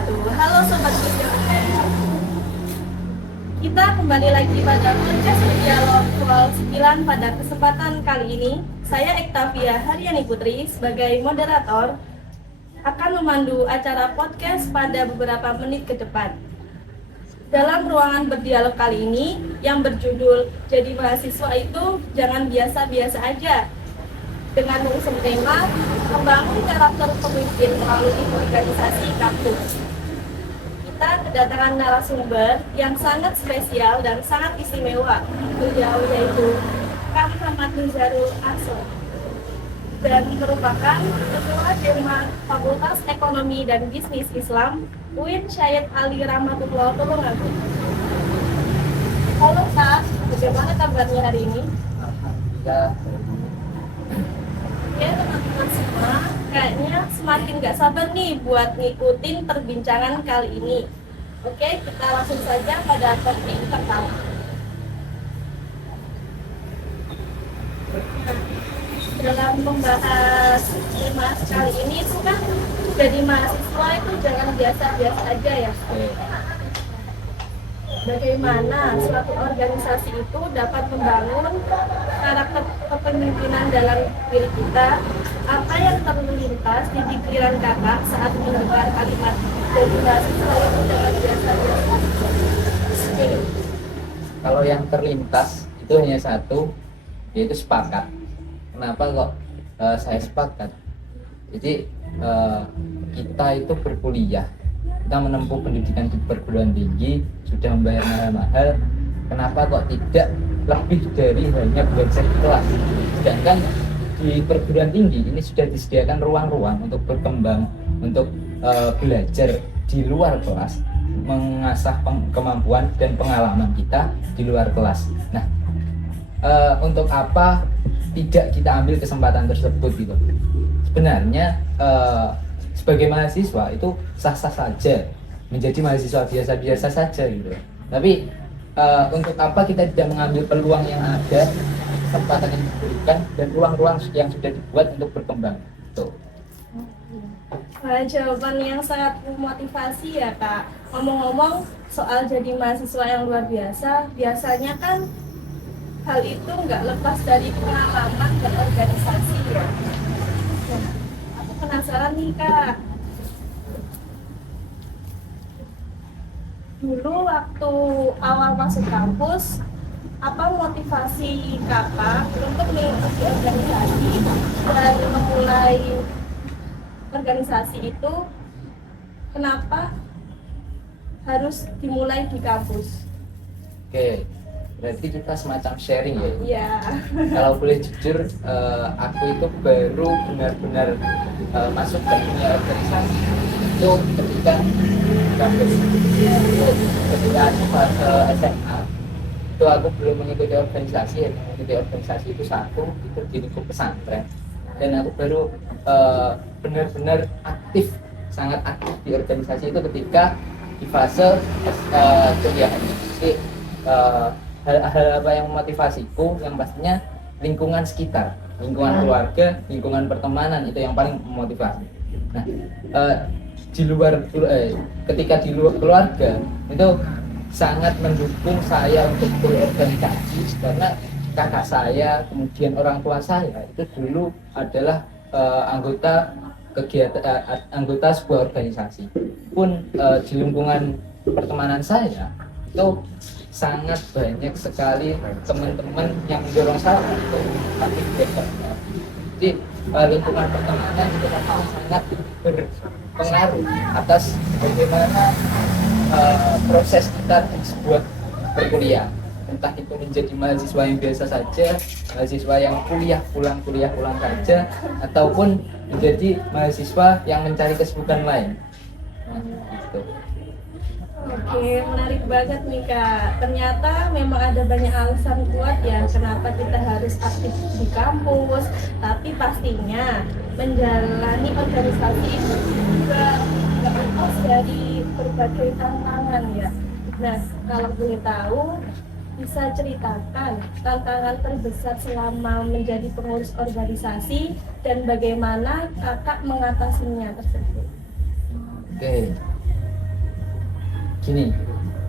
wabarakatuh. Halo Sobat Visioner. Kita kembali lagi pada podcast Dialog Kual 9 pada kesempatan kali ini. Saya Ektavia Haryani Putri sebagai moderator akan memandu acara podcast pada beberapa menit ke depan. Dalam ruangan berdialog kali ini yang berjudul Jadi Mahasiswa itu Jangan Biasa-Biasa Aja, dengan mengusung tema membangun karakter pemimpin melalui organisasi kampus. Kita kedatangan narasumber yang sangat spesial dan sangat istimewa. Beliau yaitu Kang Ahmad Nizarul Arso dan merupakan Ketua Dewan Fakultas Ekonomi dan Bisnis Islam UIN Syed Ali Rahmatullah Tulungagung. Halo Kak, bagaimana kabarnya hari ini? Alhamdulillah. Ya teman-teman semua, kayaknya semakin gak sabar nih buat ngikutin perbincangan kali ini. Oke, kita langsung saja pada topik pertama. Dalam membahas tema kali ini itu kan jadi mahasiswa itu jangan biasa-biasa aja ya. Bagaimana suatu organisasi itu dapat membangun karakter kepemimpinan dalam diri kita? Apa yang terlintas di pikiran kakak saat mendengar kalimat jadi mahasiswa itu jangan biasa-biasa aja? Kalau yang terlintas itu hanya satu, yaitu sepakat. Kenapa kok saya sepakat? Jadi kita itu berkuliah, kita menempuh pendidikan di perguruan tinggi, sudah membayar mahal-mahal. Kenapa kok tidak lebih dari hanya belajar di kelas? Sedangkan di perguruan tinggi ini sudah disediakan ruang-ruang untuk berkembang, untuk belajar di luar kelas, mengasah kemampuan dan pengalaman kita di luar kelas. Nah, untuk apa tidak kita ambil kesempatan tersebut gitu? Sebenarnya sebagai mahasiswa itu sah-sah saja menjadi mahasiswa biasa-biasa saja gitu. Tapi untuk apa kita tidak mengambil peluang yang ada, kesempatan yang diberikan dan ruang-ruang yang sudah dibuat untuk berkembang? Tuh. Wah, jawaban yang sangat memotivasi ya Kak. Ngomong-ngomong soal jadi mahasiswa yang luar biasa, biasanya kan hal itu nggak lepas dari pengalaman berorganisasi ya. Nah, aku penasaran nih Kak. Dulu waktu awal masuk kampus, apa motivasi kakak untuk mengikuti organisasi dan memulai organisasi itu? Kenapa harus dimulai di kampus? Oke, berarti kita semacam sharing ya. Iya. Kalau boleh jujur, aku itu baru benar-benar masuk ke dunia organisasi itu ketika kampus. Ketika aku SMA itu aku belum mengikuti organisasi. Yang mengikuti organisasi itu satu, itu di lingkup pesantren, dan aku baru benar-benar aktif, sangat aktif di organisasi itu ketika di fase kuliah. Jadi hal-hal apa yang memotivasiku? Yang pastinya lingkungan sekitar, lingkungan keluarga, lingkungan pertemanan itu yang paling memotivasi. Nah, di luar ketika di luar keluarga itu sangat mendukung saya untuk berorganisasi, karena kakak saya, kemudian orang tua saya itu dulu adalah anggota sebuah organisasi. Pun di lingkungan pertemanan saya itu sangat banyak sekali teman-teman yang mendorong saya untuk aktif bekerja. Jadi lingkungan pertemanan juga sangat berpengaruh atas bagaimana proses kita di sebuah perkuliahan. Entah itu menjadi mahasiswa yang biasa saja, mahasiswa yang kuliah pulang saja, ataupun menjadi mahasiswa yang mencari kesibukan lain. Nah, gitu. Oke, menarik banget nih Kak. Ternyata memang ada banyak alasan kuat ya kenapa kita harus aktif di kampus. Tapi pastinya menjalani organisasi itu juga nggak lepas dari berbagai tantangan ya. Nah, kalau boleh tahu, bisa ceritakan tantangan terbesar selama menjadi pengurus organisasi dan bagaimana kakak mengatasinya tersebut? Oke, gini,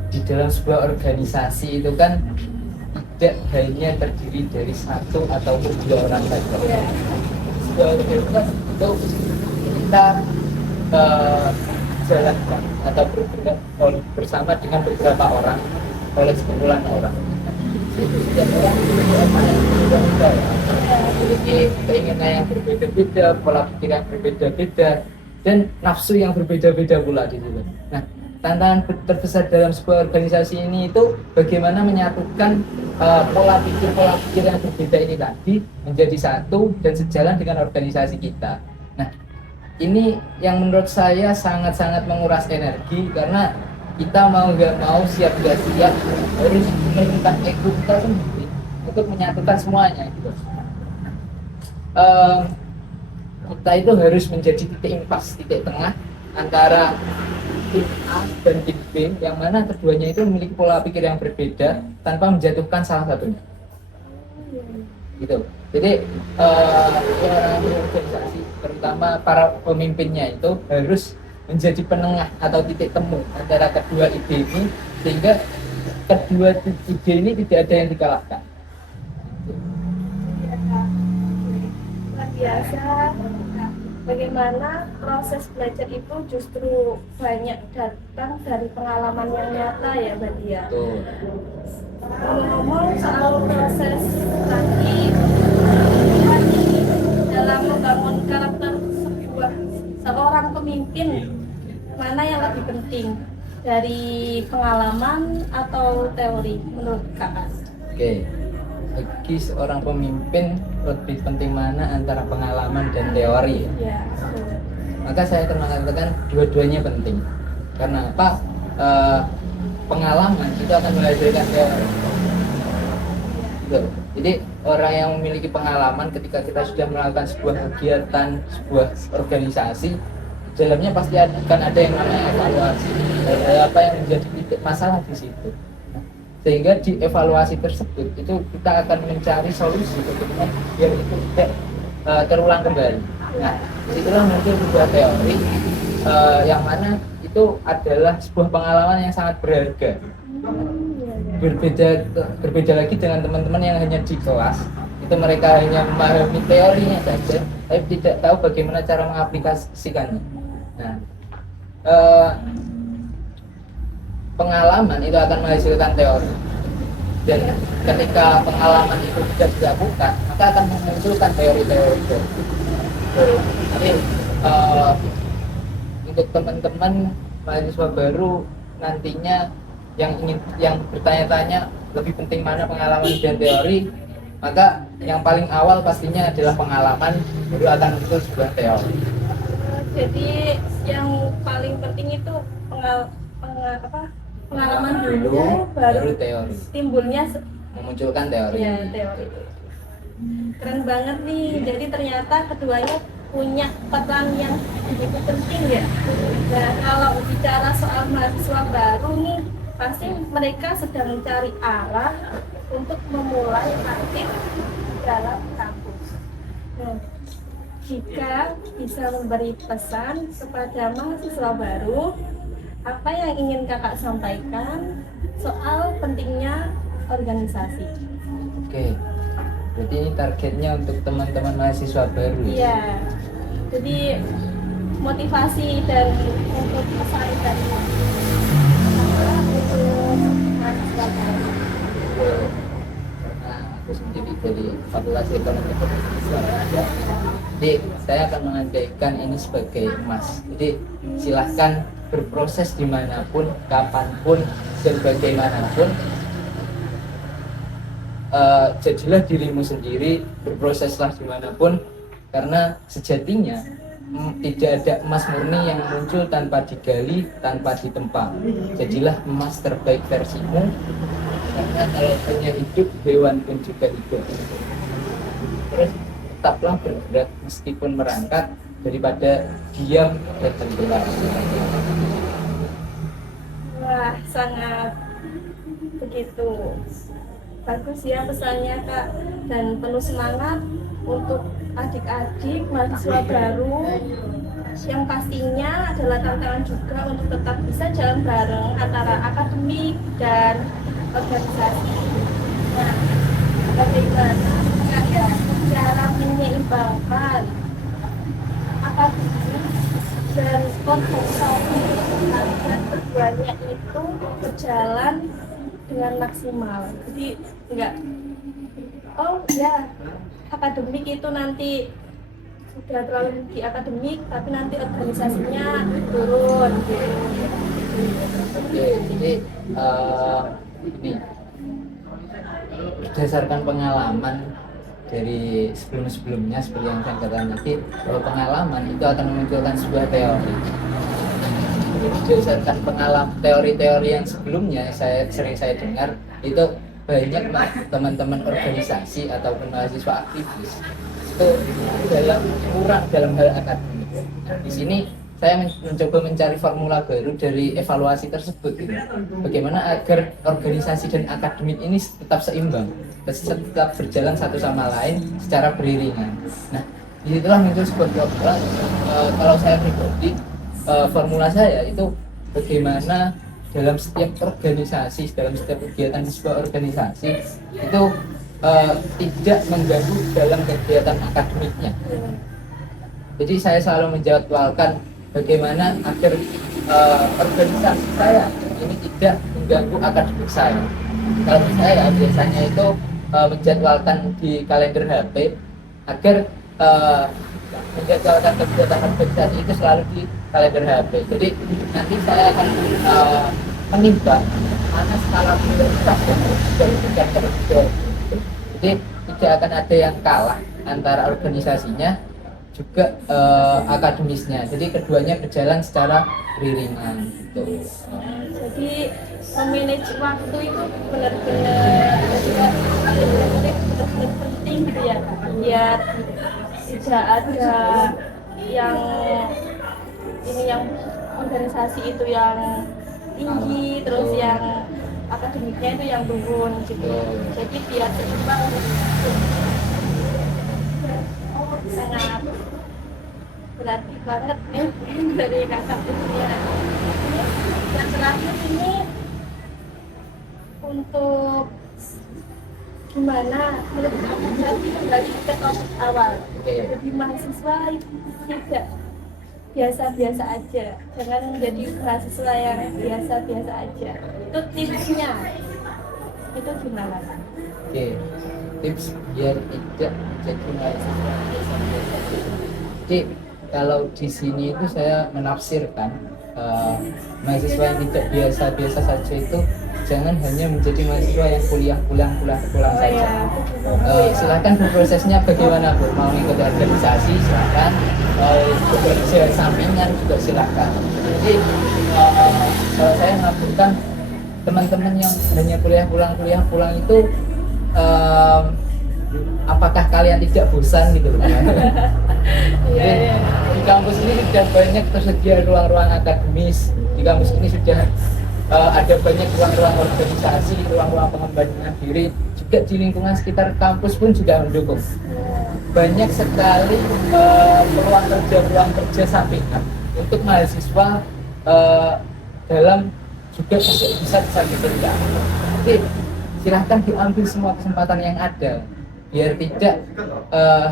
di dalam sebuah organisasi itu kan tidak hanya terdiri dari satu ataupun dua orang saja. Iya. Sebuah organisasi itu kita jalankan atau bergerak bersama dengan beberapa orang oleh sekumpulan orang. Setiap orang berbeda-beda, memiliki keinginan yang berbeda-beda, pola pikir yang berbeda-beda, dan nafsu yang berbeda-beda pula di situ. Nah, tantangan terbesar dalam sebuah organisasi ini itu bagaimana menyatukan pola pikir yang berbeda ini tadi menjadi satu dan sejalan dengan organisasi kita. Nah, ini yang menurut saya sangat-sangat menguras energi karena kita mau nggak mau, siap nggak siap harus menurunkan ego kita sendiri untuk menyatukan semuanya gitu. Kita itu harus menjadi titik impas, titik tengah antara tim A dan tim B, yang mana keduanya itu memiliki pola pikir yang berbeda tanpa menjatuhkan salah satunya. Gitu. Jadi orang organisasi, terutama para pemimpinnya itu harus menjadi penengah atau titik temu antara kedua ide ini, sehingga kedua ide ini tidak ada yang dikalahkan. Luar biasa. Nah, bagaimana proses belajar itu justru banyak datang dari pengalaman yang nyata ya Mbak Dia. Tuh. Ngomong soal proses tadi dalam membangun karakter seorang pemimpin, mana yang lebih penting, dari pengalaman atau teori menurut kakak? Oke, bagi seorang pemimpin lebih penting mana antara pengalaman dan teori ya? Ya. Maka saya akan mengatakan dua-duanya penting. Karena apa? Pengalaman itu akan menghasilkan teori. Gitu. Jadi orang yang memiliki pengalaman ketika kita sudah melakukan sebuah kegiatan, sebuah organisasi, dalamnya pasti akan ada yang namanya evaluasi. Apa yang menjadi titik masalah di situ. Sehingga di evaluasi tersebut itu kita akan mencari solusi bagaimana biar itu tidak terulang kembali. Nah, disitulah muncul sebuah teori yang mana itu adalah sebuah pengalaman yang sangat berharga. Berbeda lagi dengan teman-teman yang hanya di kelas, itu mereka hanya memahami teorinya saja, tapi tidak tahu bagaimana cara mengaplikasikannya. Nah, pengalaman itu akan menghasilkan teori, dan ketika pengalaman itu tidak dilakukan, maka akan memunculkan teori-teori itu. Jadi untuk teman-teman mahasiswa baru nantinya yang bertanya-tanya lebih penting mana pengalaman dan teori, maka yang paling awal pastinya adalah pengalaman, baru akan muncul sebuah teori. Jadi yang paling penting itu pengalaman dulu, baru teori, timbulnya memunculkan teori. ya, teori. Keren banget nih. Jadi ternyata keduanya punya peran yang begitu penting ya. Nah, kalau bicara soal mahasiswa baru nih, pasti mereka sedang mencari arah untuk memulai aktif dalam kampus. Nah, jika bisa memberi pesan kepada mahasiswa baru, apa yang ingin kakak sampaikan soal pentingnya organisasi? Oke, berarti ini targetnya untuk teman-teman mahasiswa baru. Iya, jadi motivasi dan untuk pesan dari mahasiswa baru. Nah, aku sendiri dari Fakultas Ekonomi Indonesia. Jadi saya akan mengandaikan ini sebagai emas. Jadi silahkan berproses dimanapun, kapanpun, dan bagaimanapun. Jadilah dirimu sendiri, berproseslah dimanapun, karena sejatinya tidak ada emas murni yang muncul tanpa digali, tanpa ditempa. Jadilah emas terbaik versimu, karena kalau hanya hidup, hewan pun juga hidup. Terus tetaplah bergerak meskipun merangkak, daripada diam dan tenggelam. Wah, sangat begitu bagus ya pesannya Kak, dan penuh semangat untuk adik-adik mahasiswa baru Yang pastinya adalah tantangan juga untuk tetap bisa jalan bareng antara akademik dan organisasi. Nah, bagaimana ya cara menyeimbangkan akademik dan organisasi agar keduanya itu berjalan dengan maksimal. Jadi enggak, oh ya akademik itu nanti sudah terlalu di akademik tapi nanti organisasinya turun gitu. Oke, jadi ini berdasarkan pengalaman dari sebelum-sebelumnya, seperti yang saya katakan tadi, bahwa pengalaman itu akan memunculkan sebuah teori. Jadi berdasarkan pengalaman teori-teori yang sebelumnya sering saya dengar, itu banyak teman-teman organisasi ataupun mahasiswa aktivis itu kurang dalam hal akademik. Nah, di sini saya mencoba mencari formula baru dari evaluasi tersebut gitu. Bagaimana agar organisasi dan akademik ini tetap seimbang, tetap berjalan satu sama lain secara beriringan. Nah, disitulah muncul sebuah formula. Kalau saya pribadi, formula saya itu bagaimana dalam setiap organisasi, dalam setiap kegiatan di sebuah organisasi itu tidak mengganggu dalam kegiatan akademiknya. Jadi saya selalu menjadwalkan bagaimana agar organisasi saya ini tidak mengganggu akademik saya. Kalau saya biasanya itu menjadwalkan di kalender HP agar menjadwalkan kegiatan organisasi itu selalu di kalender HP. Jadi nanti saya akan menimbang mana skala prioritas dari tingkat kerja. Jadi tidak akan ada yang kalah antara organisasinya juga akademisnya. Jadi keduanya berjalan secara beriringan gitu. Jadi memanage waktu itu benar-benar penting gitu ya, biar tidak ada yang organisasi itu yang tinggi terus yang akademiknya itu yang turun gitu. Jadi biar seimbang. Sangat berarti banget dari kakak punya. Yang terakhir ini untuk gimana menurut kamu berarti kembali ke topik awal. Jadi mahasiswa itu tidak biasa-biasa aja, jangan menjadi mahasiswa yang biasa-biasa aja. Itu tipsnya itu gimana? Oke, tips biar tidak jadi mahasiswa biasa-biasa aja. Jadi kalau di sini itu saya menafsirkan mahasiswa yang tidak biasa-biasa saja itu jangan hanya menjadi mahasiswa yang kuliah saja. Silakan berprosesnya bagaimana Bu, mau ikut organisasi silakan, bekerja sampingan juga silakan. Jadi kalau saya melakukan teman-teman yang hanya kuliah pulang itu apakah kalian tidak bosan gitu loh? Di kampus ini sudah banyak tersedia ruang-ruang akademis, di kampus ini sudah ada banyak ruang-ruang organisasi, ruang-ruang pengembangan diri, juga di lingkungan sekitar kampus pun juga mendukung. Banyak sekali peluang kerja sampingan untuk mahasiswa dalam juga bisa bekerja. Jadi silahkan diambil semua kesempatan yang ada, biar tidak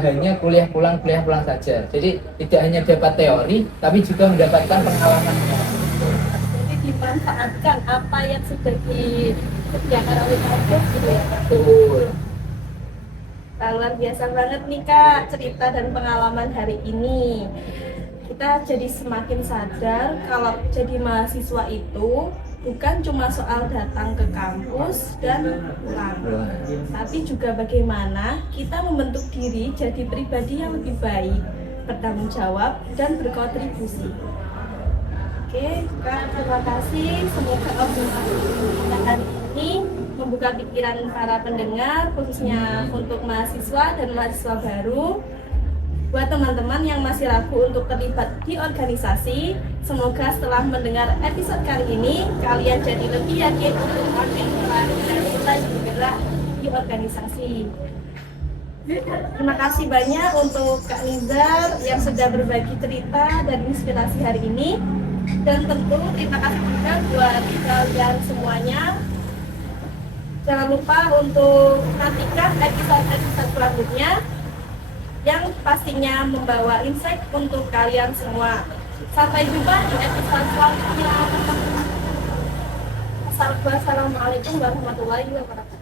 hanya kuliah pulang saja. Jadi tidak hanya dapat teori, tapi juga mendapatkan pengalaman. Jadi dimanfaatkan apa yang sudah disediakan oleh kampus gitu ya. Betul. Luar biasa banget nih Kak cerita dan pengalaman hari ini. Kita jadi semakin sadar kalau jadi mahasiswa itu bukan cuma soal datang ke kampus dan pulang, tapi juga bagaimana kita membentuk diri jadi pribadi yang lebih baik, bertanggung jawab dan berkontribusi. Oke, Kak, terima kasih. Semoga obrolan kita hari ini membuka pikiran para pendengar, khususnya untuk mahasiswa dan mahasiswa baru. Buat teman-teman yang masih ragu untuk terlibat di organisasi, semoga setelah mendengar episode kali ini, kalian jadi lebih yakin untuk aktif dan mulai bergerak di organisasi. Terima kasih banyak untuk Kak Nizar yang sudah berbagi cerita dan inspirasi hari ini. Dan tentu terima kasih juga buat kalian semuanya. Jangan lupa untuk nantikan episode-episode selanjutnya yang pastinya membawa insight untuk kalian semua. Sampai jumpa di episode selanjutnya. Wassalamualaikum warahmatullahi wabarakatuh.